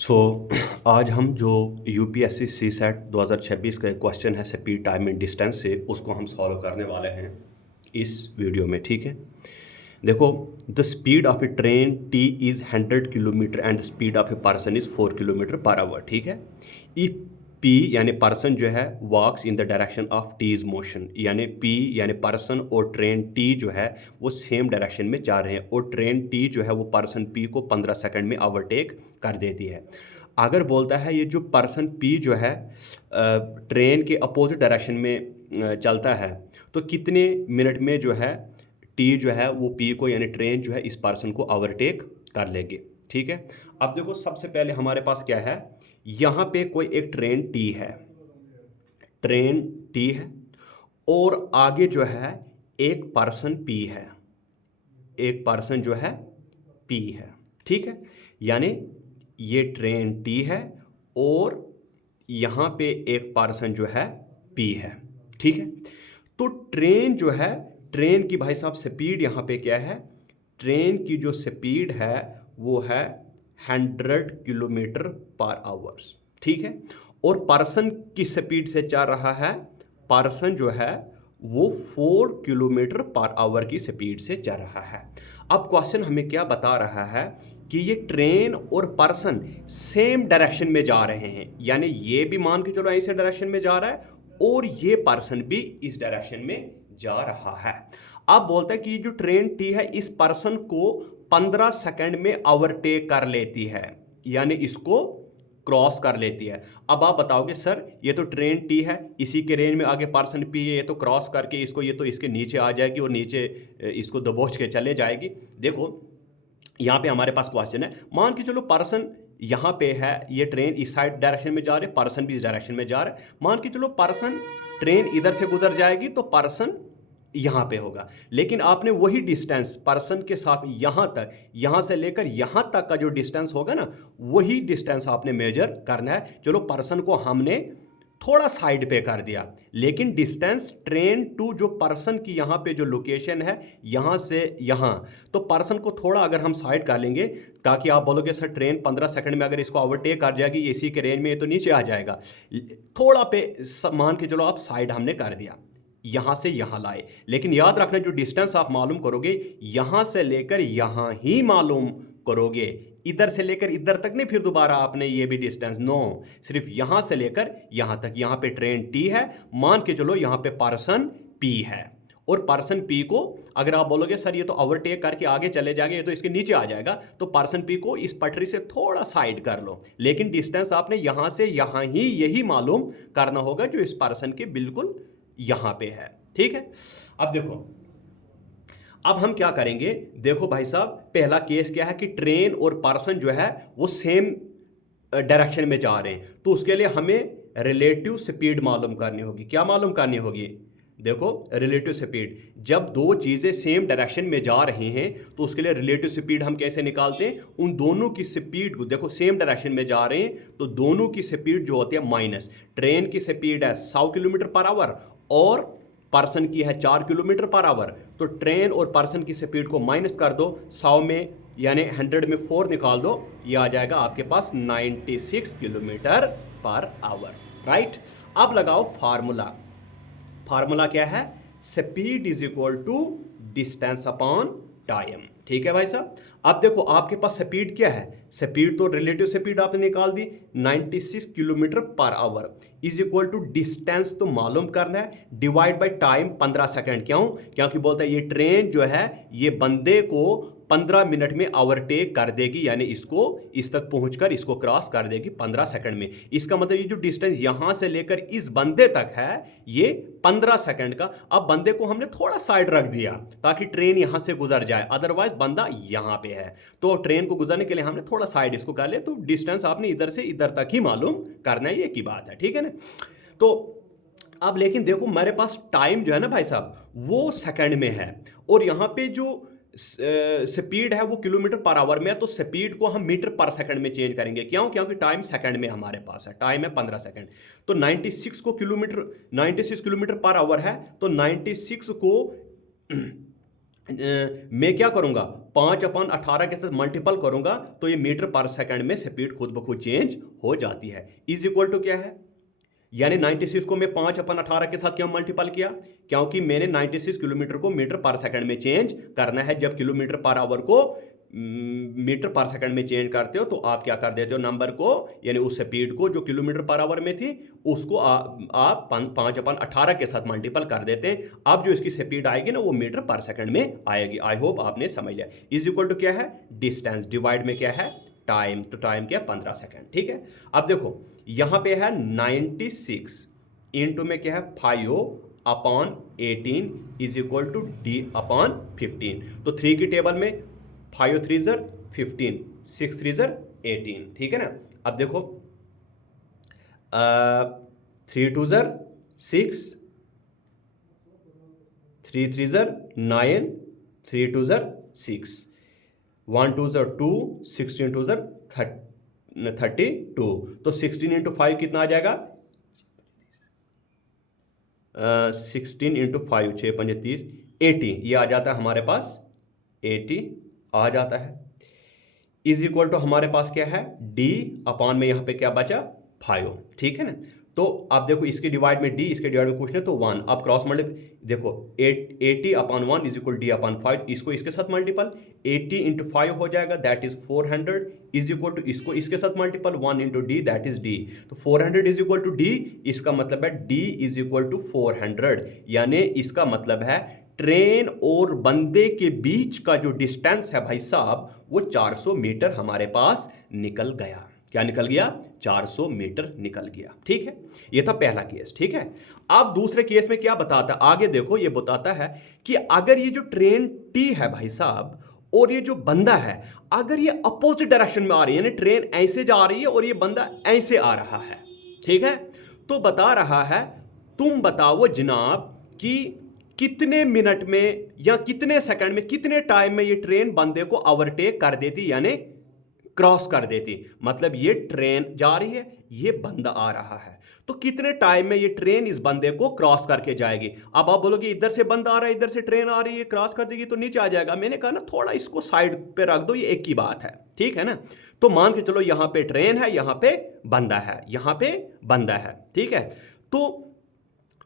सो आज हम जो यूपीएससी सी सेट 2026 का एक क्वेश्चन है स्पीड टाइम एंड डिस्टेंस से उसको हम सॉल्व करने वाले हैं इस वीडियो में। ठीक है, देखो, the speed of a train T is 100 kilometre and the speed of a person is 4 kilometre per hour. ठीक है, ई पी यानी पर्सन जो है walks in the direction of T is motion, यानी पी यानी पर्सन और train T जो है वो सेम डायरेक्शन में जा रहे हैं और ट्रेन टी जो है वो पर्सन पी को 15 सेकंड में ओवरटेक कर देती है। अगर बोलता है ये जो पर्सन पी जो है ट्रेन के अपोजिट डायरेक्शन में चलता है तो कितने मिनट में जो है टी जो है वो पी को यानी ट्रेन जो है इस पर्सन को ओवरटेक कर लेगी। ठीक है, अब देखो सबसे पहले हमारे पास क्या है, यहाँ पे कोई एक ट्रेन टी है, ट्रेन टी है और आगे जो है एक पर्सन पी है, एक पर्सन जो है पी है। ठीक है, यानी ये ट्रेन टी है और यहाँ पे एक पर्सन जो है पी है। ठीक है, तो ट्रेन जो है, ट्रेन की भाई साहब स्पीड यहाँ पे क्या है, ट्रेन की जो स्पीड है वो है 100 किलोमीटर पर आवर्स। ठीक है, और पर्सन की स्पीड से चल रहा है, पर्सन जो है वो 4 किलोमीटर पर आवर की स्पीड से चल रहा है। अब क्वेश्चन हमें क्या बता रहा है कि ये ट्रेन और पर्सन सेम डायरेक्शन में जा रहे हैं, यानी ये भी मान के चलो ऐसे डायरेक्शन में जा रहा है और ये पर्सन भी इस डायरेक्शन में जा रहा है। अब बोलता है कि जो ट्रेन टी है इस पर्सन को 15 सेकंड में ओवरटेक कर लेती है, यानी इसको क्रॉस कर लेती है। अब आप बताओगे सर ये तो ट्रेन टी है, इसी के रेंज में आगे पर्सन पी है, ये तो क्रॉस करके इसको ये तो इसके नीचे आ जाएगी और नीचे इसको दबोच के चले जाएगी। देखो यहाँ पे हमारे पास क्वेश्चन है, मान के चलो पर्सन यहाँ पे है, ये ट्रेन इस साइड डायरेक्शन में जा रहे, पर्सन भी इस डायरेक्शन में जा रहा है। मान के चलो पर्सन ट्रेन इधर से गुजर जाएगी तो पर्सन यहाँ पे होगा, लेकिन आपने वही डिस्टेंस पर्सन के साथ यहाँ तक, यहाँ से लेकर यहाँ तक का जो डिस्टेंस होगा ना, वही डिस्टेंस आपने मेजर करना है। चलो पर्सन को हमने थोड़ा साइड पे कर दिया, लेकिन डिस्टेंस ट्रेन टू जो पर्सन की यहाँ पे जो लोकेशन है यहाँ से यहाँ, तो पर्सन को थोड़ा अगर हम साइड कर लेंगे ताकि आप बोलोगे सर ट्रेन 15 सेकंड में अगर इसको ओवरटेक कर जाएगी इसी के रेंज में, ये तो नीचे आ जाएगा। थोड़ा पे मान के चलो आप साइड हमने कर दिया, यहाँ से यहाँ लाए, लेकिन याद रखना जो डिस्टेंस आप मालूम करोगे यहाँ से लेकर यहाँ ही मालूम करोगे, इधर से लेकर इधर तक नहीं फिर दोबारा आपने ये भी डिस्टेंस, नो, सिर्फ यहाँ से लेकर यहाँ तक। यहाँ पे ट्रेन टी है, मान के चलो यहाँ पे पर्सन पी है और पर्सन पी को अगर आप बोलोगे सर ये तो ओवरटेक करके आगे चले जाएंगे, ये तो इसके नीचे आ जाएगा, तो पर्सन पी को इस पटरी से थोड़ा साइड कर लो, लेकिन डिस्टेंस आपने यहाँ से यहाँ ही यही मालूम करना होगा जो इस पर्सन के बिल्कुल यहां पे है। ठीक है, अब देखो अब हम क्या करेंगे, देखो भाई साहब पहला केस क्या है कि ट्रेन और पर्सन जो है वो सेम डायरेक्शन में जा रहे हैं, तो उसके लिए हमें रिलेटिव स्पीड मालूम करनी होगी। क्या मालूम करनी होगी, देखो रिलेटिव स्पीड, जब दो चीज़ें सेम डायरेक्शन में जा रही हैं तो उसके लिए रिलेटिव स्पीड हम कैसे निकालते हैं, उन दोनों की स्पीड को, देखो सेम डायरेक्शन में जा रहे हैं तो दोनों की स्पीड जो होती है माइनस, ट्रेन की स्पीड है 100 किलोमीटर पर आवर और पर्सन की है 4 किलोमीटर पर आवर, तो ट्रेन और पर्सन की स्पीड को माइनस कर दो, 100 में यानी 100 में 4 निकाल दो, ये आ जाएगा आपके पास 96 किलोमीटर पर आवर। राइट, अब लगाओ फार्मूला, फार्मूला क्या है, speed is equal to distance upon time. ठीक है भाई साहब, अब देखो आपके पास स्पीड क्या है, स्पीड तो रिलेटिव स्पीड आपने निकाल दी 96 kilometre per hour is equal to distance तो मालूम करना है डिवाइड बाय टाइम 15 सेकंड। क्यों, क्योंकि बोलता है ये ट्रेन जो है ये बंदे को 15 मिनट में ओवरटेक कर देगी, यानी इसको इस तक पहुंचकर इसको क्रॉस कर देगी 15 सेकंड में। इसका मतलब ये जो डिस्टेंस यहां से लेकर इस बंदे तक है ये 15 सेकंड का। अब बंदे को हमने थोड़ा साइड रख दिया ताकि ट्रेन यहां से गुजर जाए, अदरवाइज बंदा यहां पे है, तो ट्रेन को गुजरने के लिए हमने थोड़ा साइड इसको कर लिया, तो डिस्टेंस आपने इधर से इधर तक ही मालूम करना है, ये की बात है। ठीक है ना, तो अब लेकिन देखो मेरे पास टाइम जो है ना भाई साहब वो सेकंड में है और यहाँ पे जो स्पीड है वो किलोमीटर पर आवर में है, तो स्पीड को हम मीटर पर सेकंड में चेंज करेंगे। क्यों, क्योंकि टाइम सेकंड में हमारे पास है, टाइम है 15 सेकंड, तो 96 को किलोमीटर 96 किलोमीटर पर आवर है, तो 96 को मैं क्या करूंगा 5/18 के साथ मल्टीपल करूंगा तो ये मीटर पर सेकंड में स्पीड खुद ब खुद चेंज हो जाती है। इज इक्वल टू क्या है, यानी 96 को मैं 5/18 के साथ क्यों मल्टीपल किया, क्योंकि मैंने 96 किलोमीटर को मीटर पर सेकंड में चेंज करना है। जब किलोमीटर पर आवर को मीटर पर सेकंड में चेंज करते हो तो आप क्या कर देते हो, नंबर को यानी उस स्पीड को जो किलोमीटर पर आवर में थी उसको आप 5/18 के साथ मल्टीपल कर देते हैं। अब जो इसकी स्पीड आएगी ना वो मीटर पर सेकंड में आएगी। आई होप आपने समझ लिया। इज इक्वल टू क्या है, डिस्टेंस डिवाइड में क्या है, टाइम। तो टाइम क्या है, 15 सेकंड। ठीक है, अब देखो यहां पे है 96 इंटू में क्या है 5/18 इज इक्वल टू d/15। तो 3 की टेबल में 5 3 ज़र 15, 6 3 ज़र 18। ठीक है ना। अब देखो 3 2 ज़र 6, 3 3 ज़र 9, 3 2 ज़र 6, 1 2 ज़र 2, 16 2 ज़र 32। तो 16 इंटू 5 कितना आ जाएगा, 16 इंटू 5 6 5 30 80। ये आ जाता है हमारे पास 80 आ जाता है। इज इक्वल टू हमारे पास क्या है, d/, में यहां पे क्या बचा 5। ठीक है ना। तो आप देखो इसके डिवाइड में d, इसके डिवाइड में कुछ नहीं तो 1। अब क्रॉस मल्टीप्लाई देखो 80/1 इज इक्वल d/5। इसको इसके साथ मल्टीपल 80 इंटू 5 हो जाएगा, that is 400 is equal to इसको इसके साथ multiple 1 into D, that is d। तो 400 इज इक्वल टू d, इसका मतलब है d इज इक्वल टू 400। यानी इसका मतलब है ट्रेन और बंदे के बीच का जो डिस्टेंस है भाई साहब वो 400 मीटर हमारे पास निकल गया। क्या निकल गया, 400 मीटर निकल गया। ठीक है, ये था पहला केस। ठीक है, अब दूसरे केस में क्या बताता है, आगे देखो ये बताता है कि अगर ये जो ट्रेन टी है भाई साहब और ये जो बंदा है अगर ये अपोजिट डायरेक्शन में आ रही है, यानी ट्रेन ऐसे जा रही है और ये बंदा ऐसे आ रहा है। ठीक है, तो बता रहा है तुम बताओ जनाब कि कितने मिनट में या कितने सेकंड में कितने टाइम में ये ट्रेन बंदे को ओवरटेक कर देती, यानी क्रॉस कर देती। मतलब ये ट्रेन जा रही है, ये बंदा आ रहा है, तो कितने टाइम में ये ट्रेन इस बंदे को क्रॉस करके जाएगी। अब आप बोलोगे इधर से बंदा आ रहा है, इधर से ट्रेन आ रही है, क्रॉस कर देगी तो नीचे आ जाएगा। मैंने कहा ना थोड़ा इसको साइड पे रख दो, ये एक ही बात है। ठीक है ना। तो मान के चलो यहां पे ट्रेन है, यहां पे बंदा है, यहां पे बंदा है। ठीक है, तो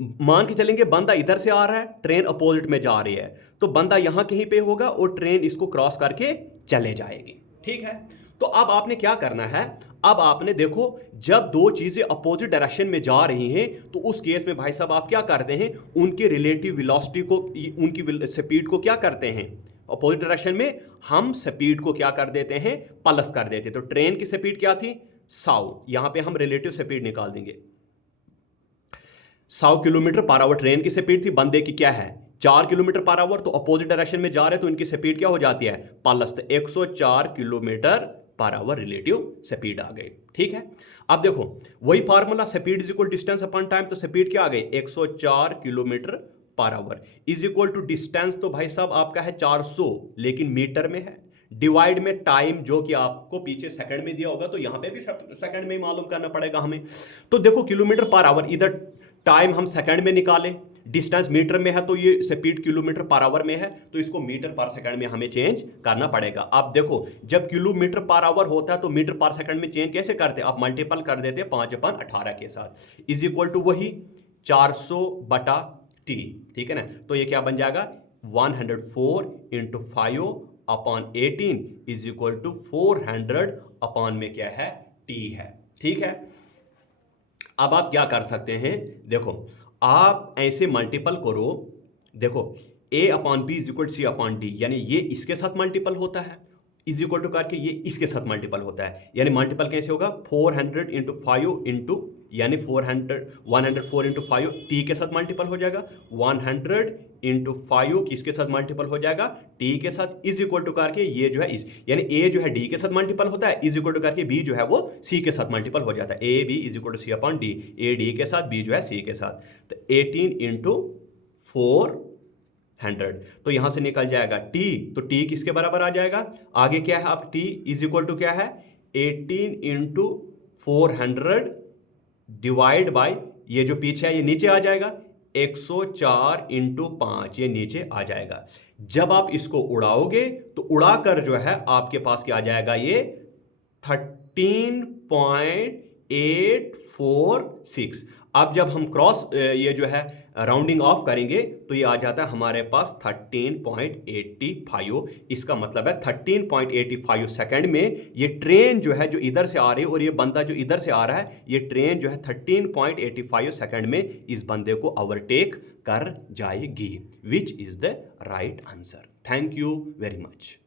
मान के चलेंगे बंदा इधर से आ रहा है, ट्रेन अपोजिट में जा रही है, तो बंदा यहां कहीं पे होगा और ट्रेन इसको क्रॉस करके चले जाएगी। ठीक है, तो अब आपने क्या करना है, अब आपने देखो जब दो चीजें अपोजिट डायरेक्शन में जा रही हैं तो उस केस में भाई साहब आप क्या करते हैं, उनके रिलेटिव वेलोसिटी को, उनकी स्पीड को क्या करते हैं, अपोजिट डायरेक्शन में हम स्पीड को क्या कर देते हैं, प्लस कर देते हैं। तो ट्रेन की स्पीड क्या थी 100, यहां पे हम रिलेटिव स्पीड निकाल देंगे। 100 किलोमीटर पर आवर ट्रेन की स्पीड थी, बंदे की क्या है 4 किलोमीटर पर आवर, तो अपोजिट डायरेक्शन में जा रहे तो इनकी स्पीड क्या हो जाती है प्लस, तो 104 kilometre per our relative speed आ गई। ठीक है, अब देखो वही formula, speed is equal distance upon time, तो स्पीड क्या आ गई 104 kilometre per hour is equal to distance, तो भाई साहब आपका है 400 लेकिन मीटर में है, डिवाइड में टाइम जो कि आपको पीछे सेकंड में दिया होगा, तो यहां पे भी सेकंड में ही मालूम करना पड़ेगा हमें। तो देखो किलोमीटर पर आवर, इधर टाइम हम सेकंड में निकाले, डिस्टेंस मीटर में है तो ये स्पीड किलोमीटर पर आवर में है, तो इसको मीटर पर सेकंड में हमें चेंज करना पड़ेगा। अब देखो जब किलोमीटर पर आवर होता है तो मीटर पर सेकंड में चेंज कैसे करते हैं, आप मल्टीपल कर देते हैं 5/18 के साथ, इज इक्वल टू वही 400/t। ठीक है ना, तो ये क्या बन जाएगा 104 इंटू 5/18 इज इक्वल टू 400 में क्या है t है। ठीक है, अब आप क्या कर सकते हैं, देखो आप ऐसे मल्टीपल करो, देखो a/b is equal to c/d, यानी ये इसके साथ मल्टीपल होता है, इज इक्वल टू करके ये इसके साथ मल्टीपल होता है, यानी मल्टीपल कैसे होगा 400 इंटू 5 इंटू यानी 104 इंटू 5 टी के साथ मल्टीपल हो जाएगा, 100 इंटू 5 किसके साथ मल्टीपल हो जाएगा टी के साथ, इज इक्वल टू करके ये जो है इस यानी ए जो है डी के साथ मल्टीपल होता है, इज इक्वल टू करके बी जो है वो सी के साथ मल्टीपल हो जाता है, A B is equal to c/d, A D के साथ बी जो है सी के साथ, तो 18 इंटू 400, तो यहां से निकल जाएगा t, तो t किसके बराबर आ जाएगा, आगे क्या है अब t इज इक्वल टू क्या है 18 इंटू 400 डिवाइड बाई ये जो पीछे है ये नीचे आ जाएगा 104 इंटू 5, ये नीचे आ जाएगा। जब आप इसको उड़ाओगे तो उड़ाकर जो है आपके पास क्या आ जाएगा, ये 13.846। अब जब हम क्रॉस ये जो है राउंडिंग ऑफ करेंगे तो ये आ जाता है हमारे पास 13.85। इसका मतलब है 13.85 सेकंड में ये ट्रेन जो है जो इधर से आ रही है और ये बंदा जो इधर से आ रहा है, ये ट्रेन जो है 13.85 सेकंड में इस बंदे को ओवरटेक कर जाएगी, which is the right answer. Thank you very much.